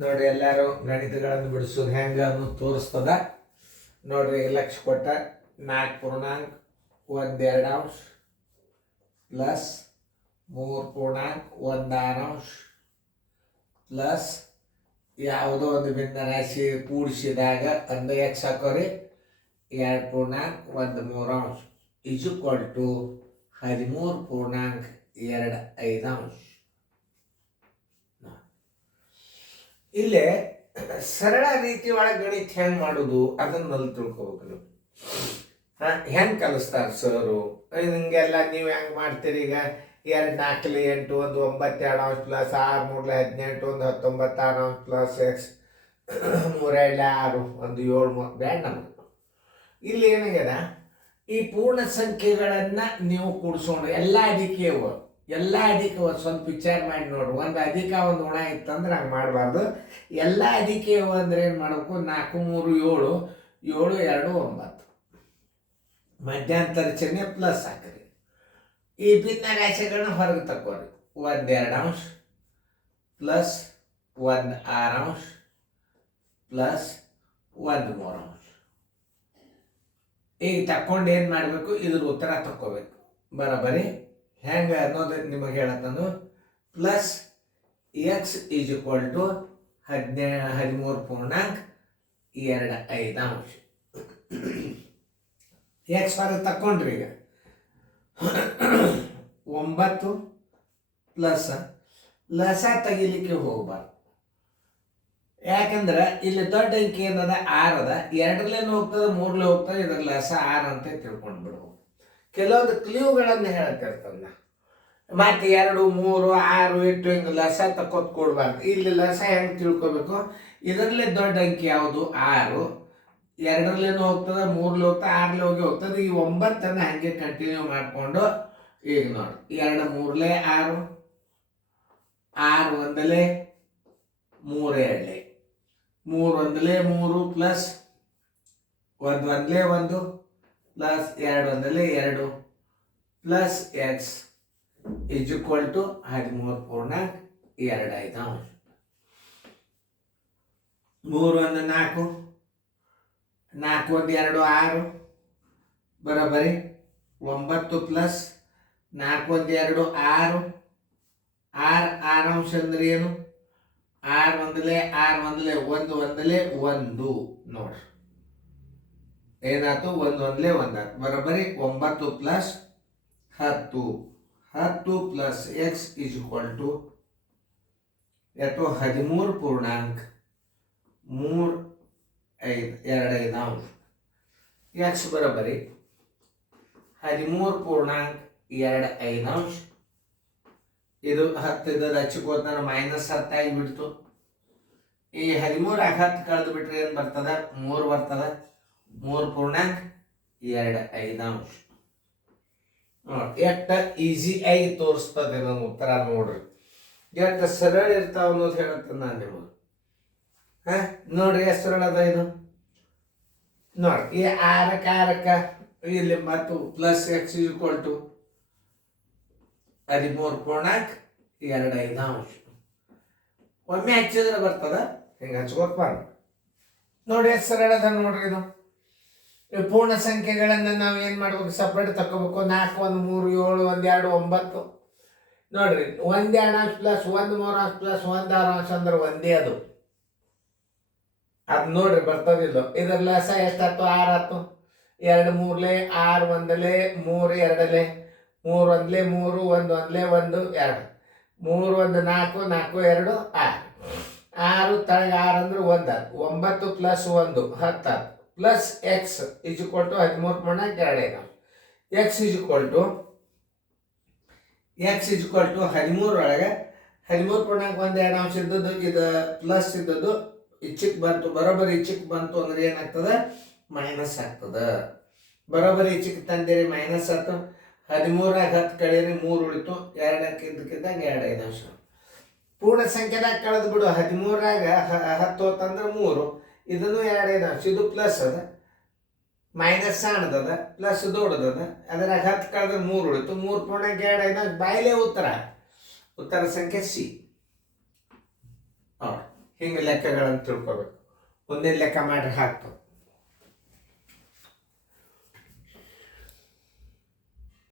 ನೋಡ್ರಿ ಎಲ್ಲರೂ ಗಣಿತಗಳನ್ನು ಬಿಡಿಸೋದು ಹೆಂಗೆ ಅನ್ನೋದು ತೋರಿಸ್ತದ. ನೋಡ್ರಿ ಲಕ್ಷ ಕೊಟ್ಟ 4.12 ಪ್ಲಸ್ 3.16 ಪ್ಲಸ್ ಯಾವುದೋ ಒಂದು ಭಿನ್ನ ರಾಶಿ ಕೂಡಿಸಿದಾಗ ಒಂದು ಎಕ್ಸ್ ಹಾಕೋರಿ 2.13 ಇಜುಕ್ವಲ್ ಟು 13.25. ಇಲ್ಲೇ ಸರಳ ರೀತಿ ಒಳಗೆ ಗಣಿತ ಹೆಂಗೆ ಮಾಡೋದು ಅದನ್ನಲ್ಲಿ ತಿಳ್ಕೊಬೇಕು ನೀವು. ಹೆಂಗೆ ಕಲಿಸ್ತಾರೆ ಸರು ನಿಮಗೆಲ್ಲ ನೀವು ಹೆಂಗೆ ಮಾಡ್ತೀರಿ? ಈಗ 2 4 8 1 9 2 ಪ್ಲಸ್ 6 3 18 1 19 6 ಪ್ಲಸ್ ಎಕ್ಸ್ 3 2 6 1 7 ಬ್ಯಾಡ ನಮಗೆ. ಇಲ್ಲಿ ಏನಾಗ್ಯದ, ಈ ಪೂರ್ಣ ಸಂಖ್ಯೆಗಳನ್ನು ನೀವು ಕೂಡಿಸೋಣ. ಎಲ್ಲ ಅಧಿಕೇವ ಸ್ವಲ್ಪ ವಿಚಾರ ಮಾಡಿ ನೋಡ್ರಿ. ಒಂದು ಅಧಿಕ ಒಂದು ಉಣ ಇತ್ತಂದ್ರೆ ಹಂಗೆ ಮಾಡಬಾರ್ದು. ಎಲ್ಲ ಅಧಿಕೇವ ಅಂದ್ರೆ ಏನು ಮಾಡಬೇಕು? 4 3 7 7 2 9 ಮಧ್ಯಾಂತರ ಚಿಹ್ನೆ ಪ್ಲಸ್ ಹಾಕ್ರಿ. ಈ ಭಿನ್ನ ರಾಶಿಗಳನ್ನ ಹೊರಗೆ ತಕ್ಕೋರಿ. 1 2 ಪ್ಲಸ್ 1 6 ಪ್ಲಸ್ 1 3. ಈಗ ತಕ್ಕೊಂಡು ಏನು ಮಾಡಬೇಕು? ಇದ್ರ ಉತ್ತರ ತಕ್ಕೋಬೇಕು. ಬರೋಬ್ಬರಿ ಹೆಂಗೆ ಅನ್ನೋದು ನಿಮಗೆ ಹೇಳತ್ತಂದು plus x is equal to 13.25. X ಹೊರಗೆ ತಕ್ಕೊಂಡ್ರಿ. ಈಗ 9 ಪ್ಲಸ್ ಲಸ ತೆಗಿಲಿಕ್ಕೆ ಹೋಗ್ಬಾರ್ದು. ಯಾಕಂದ್ರೆ ಇಲ್ಲಿ ದೊಡ್ಡ ಅಂಕಿ ಏನದ 6 ಅದ. 2ಲೇನು ಹೋಗ್ತದೆ 3ಲೇ ಹೋಗ್ತದೆ. ಇದ್ರ ಲಸ 6 ಅಂತ ತಿಳ್ಕೊಂಡು ಬಿಡ್ಬೋದು. ಕೆಲವೊಂದು ಕ್ಲೀವ್ಗಳನ್ನು ಹೇಳ್ತಿರ್ತಲ್ಲ. ಮತ್ತೆ 2 3 6 8 ಹಿಂಗೆ ಲಸ ತಕ್ಕೋತ್ ಕೊಡ್ಬಾರ್ದು. ಇಲ್ಲಿ ಲಸ ಹೆಂಗೆ ತಿಳ್ಕೊಬೇಕು? ಇದರಲ್ಲೇ ದೊಡ್ಡ ಅಂಕಿ ಯಾವುದು? 6. 2ಲೇನು ಹೋಗ್ತದೆ 3ಲೇ ಹೋಗ್ತದೆ 6ಲೇ ಹೋಗ್ತದೆ. ಈ 9 ಹಾಗೆ ಕಂಟಿನ್ಯೂ ಮಾಡಿಕೊಂಡು ಈಗ ನೋಡಿ 2 3ಲೇ 6 6 1ಲೇ 3 2ಲೇ 3 1ಲೇ 3 ಪ್ಲಸ್ 1 1ಲೇ 1 ಪ್ಲಸ್ 2 1ಲೇ 2 plus x is equal to 13.25. 3 1 4 4 1 2 6 ಬರೋಬ್ಬರಿ 9 ಪ್ಲಸ್ 4 1 2 6 6 ಅಂಶ ಅಂದ್ರೆ ಏನು? 6 1ಲೇ 6 1ಲೇ 1 1ಲೇ 1 ನೋಡ್ರಿ ಏನಾಯ್ತು? 1 1ಲೇ 1 ಆಯ್ತು. ಬರೋಬ್ಬರಿ 9 plus 10 10 plus x is equal to 13.35 x ಬರೋಬ್ಬರಿ 13.25. ಇದು 10 ಇದ್ದದ್ದು ಹಚ್ಚಿಕೋತ -10 ಆಗಿಬಿಡ್ತು. ಈ 13 10 ಕಳೆದು ಬಿಟ್ರೆ ಏನು ಬರ್ತದ? 3 ಬರ್ತದ. 3.25 ಎಷ್ಟು ಈಸಿ ಆಗಿ ತೋರಿಸ್ತದೆ ನಮ್ಮ ಉತ್ತರ. ನೋಡ್ರಿ ಎಷ್ಟು ಸರಳ ಇರ್ತಾವ ಅನ್ನೋದು ಹೇಳುತ್ತೆ ನಾನು ನಿಮಗೆ. ನೋಡ್ರಿ ಎಷ್ಟು ಸರಳ ಅದ ಇದು. ನೋಡಿ ಈ 6 ಇಲ್ಲಿ ಮತ್ತು ಪ್ಲಸ್ ಎಕ್ಸ್ ಈಕ್ವಲ್ ಟು 13.25. ಒಮ್ಮೆ ಹಚ್ಚಿದ್ರೆ ಬರ್ತದ. ಹಿಂಗೆ ಹಚ್ಕೋತ ಬಾರ್ದು. ನೋಡಿ ಎಷ್ಟು ಸರಳ ಅದ ನೋಡ್ರಿ ಇದು. ಪೂರ್ಣ ಸಂಖ್ಯೆಗಳನ್ನು ನಾವು ಏನು ಮಾಡ್ಬೇಕು? ಸಪ್ರೇಟ್ ತಗೋಬೇಕು. 4 1 3 7 1 2 9 ನೋಡ್ರಿ 1 2 ಪ್ಲಸ್ 1 3 ಪ್ಲಸ್ 1 6 ಅಂದ್ರೆ ಒಂದೇ ಅದು ನೋಡ್ರಿ ಬರ್ತದಿಲ್ಲ. ಇದ್ರ ಲಸ ಎಷ್ಟಾಯ್ತು? 6 ಆಯ್ತು. 2 3ಲೇ 6 1ಲೇ 3 2ಲೇ 3 1ಲೇ 3 1 1ಲೇ 1 2 3 1 4 4 2 6 6 ತಳಗೆ 6 ಅಂದ್ರೆ 1 ಆಯ್ತು. 9 plus 1 10 plus x is equal to 13.25. X is equal to 13 ಒಳಗೆ 13.12 ಇದ್ದದ್ದು ಇದು ಪ್ಲಸ್ ಇದ್ದದ್ದು ಇಚ್ಚಿಕ್ ಬಂತು. ಬರೋಬ್ಬರಿ ಇಚ್ಚಿಕ್ ಬಂತು ಅಂದ್ರೆ ಏನಾಗ್ತದೆ? ಮೈನಸ್ ಆಗ್ತದೆ. ಬರೋಬ್ಬರಿ ಇಚ್ಚಿಕ್ ತಂದಿರಿ ಮೈನಸ್ ಆಯ್ತು. 13 10 ಕಳೀರಿ 3 ಉಳಿತು. 2 ಇದ್ದಕ್ಕಿದ್ದಾಗ 2.5. ಪೂರ್ಣ ಸಂಖ್ಯೆದಾಗ ಕಳೆದು ಬಿಡು. 13 10 ಹೋತಂದ್ರೆ 3. ಇದನ್ನು 2.5. ಇದು ಪ್ಲಸ್ ಅದ, ಮೈನಸ್ ಸಣ್ಣದದ, ಪ್ಲಸ್ ದೊಡ್ಡದದ. ಅದ್ರಾಗ 10 ಕಳೆದ್ರೆ 3 ಉಳಿತು. 3.25 ಬಾಯಿಲೆ ಉತ್ತರ ಸಂಖ್ಯೆ ಸಿ. ಹಿಂಗೆ ಲೆಕ್ಕಗಳನ್ನು ತಿಳ್ಕೊಬೇಕು. ಮುಂದಿನ ಲೆಕ್ಕ ಮಾಡ್ರಿ ಹಾಕ್ತಾವೆ.